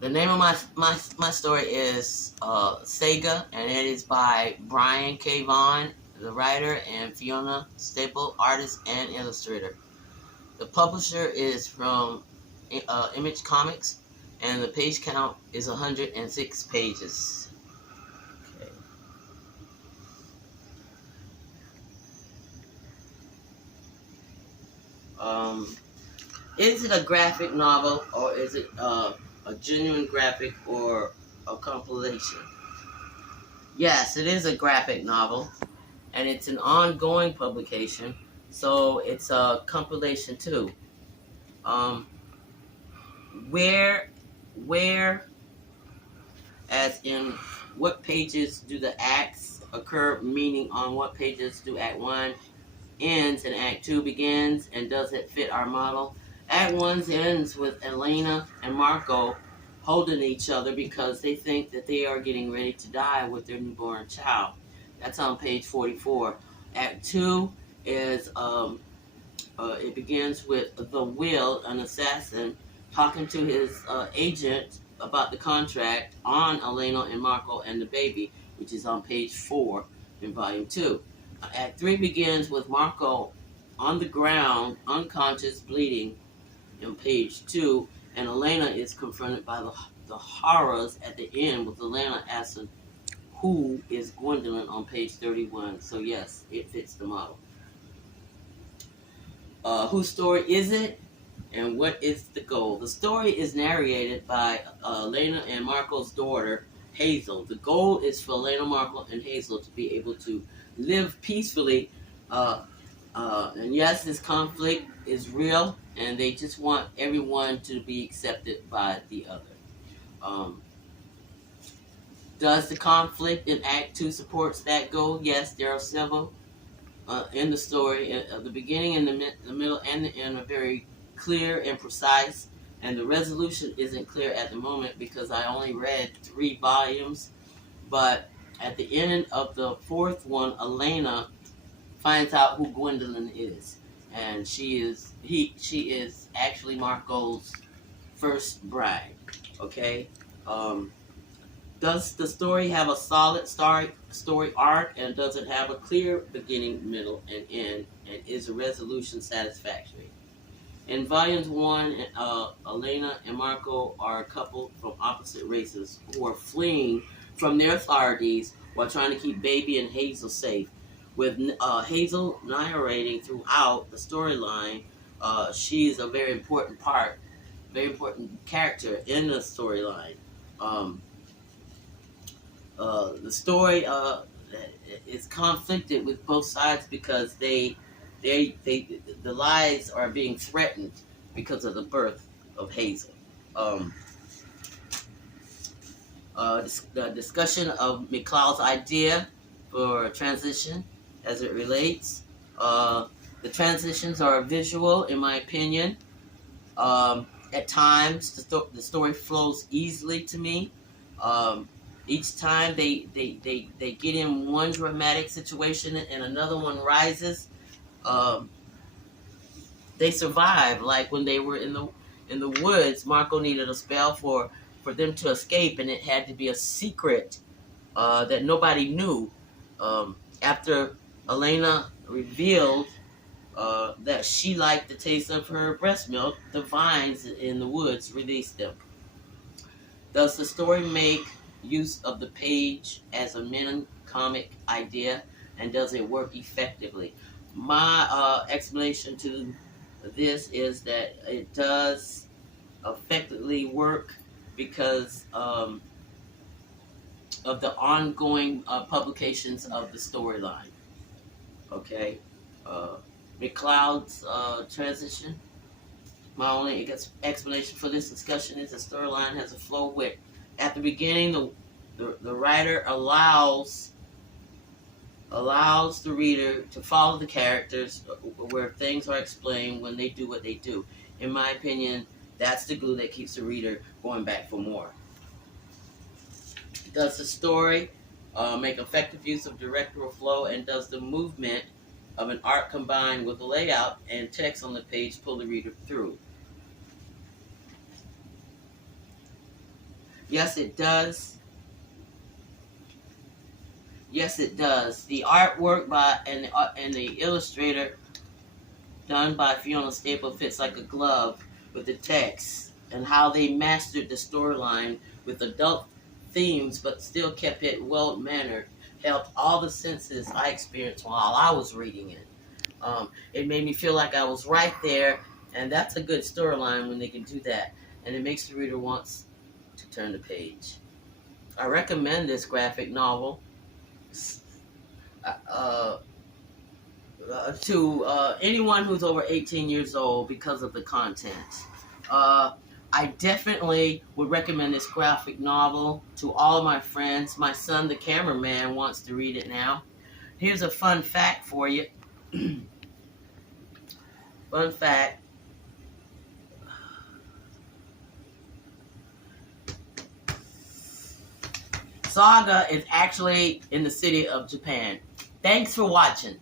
The name of my story is Saga, and it is by Brian K. Vaughan, the writer, and Fiona Staple, artist and illustrator. The publisher is from Image Comics, and the page count is 106 pages. Okay. Is it a graphic novel, or is it a genuine graphic, or a compilation? Yes, it is a graphic novel, and it's an ongoing publication, so it's a compilation too. Um, where, where, as in what pages do the acts occur, meaning on what pages do Act 1 ends and Act 2 begins, and does it fit our model? Act 1 ends with Elena and Marco holding each other because they think that they are getting ready to die with their newborn child. That's on page 44. Act 2 is, it begins with the Will, an assassin, talking to his agent about the contract on Elena and Marco and the baby, which is on page 4 in volume 2. Act 3 begins with Marco on the ground, unconscious, bleeding, on page 2, and Elena is confronted by the horrors at the end, with Elena asking who is Gwendolyn on page 31. So yes, it fits the model. Whose story is it, and what is the goal? The story is narrated by Elena and Marco's daughter, Hazel. The goal is for Elena, Marco, and Hazel to be able to live peacefully. And yes, this conflict is real, and they just want everyone to be accepted by the other. Does the conflict in Act 2 supports that goal? Yes, there are several in the story. The beginning, and the middle, and the end are very clear and precise, and the resolution isn't clear at the moment because I only read 3 volumes. But at the end of the 4th one, Elena finds out who Gwendolyn is, and she is actually Marco's first bride. Okay. Does the story have a solid story arc, and does it have a clear beginning, middle, and end, and is the resolution satisfactory? In volumes 1, Elena and Marco are a couple from opposite races who are fleeing from their authorities while trying to keep Baby and Hazel safe. With Hazel narrating throughout the storyline, she is a very important character in the storyline. The story is conflicted with both sides because the lives are being threatened because of the birth of Hazel. The discussion of McCloud's idea for transition as it relates. The transitions are visual, in my opinion. At times, the story flows easily to me. Each time they get in one dramatic situation and another one rises, they survive. Like when they were in the woods, Marco needed a spell for them to escape, and it had to be a secret that nobody knew. After Elena revealed that she liked the taste of her breast milk, the vines in the woods released them. Does the story make use of the page as a mini comic idea, and does it work effectively? My explanation to this is that it does effectively work because of the ongoing publications of the storyline. Okay, McCloud's transition. My only explanation for this discussion is the storyline has a flow where, at the beginning, the writer allows the reader to follow the characters, where things are explained when they do what they do. In my opinion, that's the glue that keeps the reader going back for more. Does the story make effective use of directorial flow, and does the movement of an art combined with the layout and text on the page pull the reader through? Yes, it does. Yes, it does. The artwork by and the illustrator done by Fiona Staple fits like a glove with the text, and how they mastered the storyline with adult themes but still kept it well mannered helped all the senses I experienced while I was reading it. It made me feel like I was right there, and that's a good storyline when they can do that, and it makes the reader wants to turn the page. I recommend this graphic novel uh, to anyone who's over 18 years old because of the content. Uh, I definitely would recommend this graphic novel to all of my friends. My son, the cameraman, wants to read it now. Here's a fun fact for you. Fun fact. Saga is actually in the city of Japan. Thanks for watching.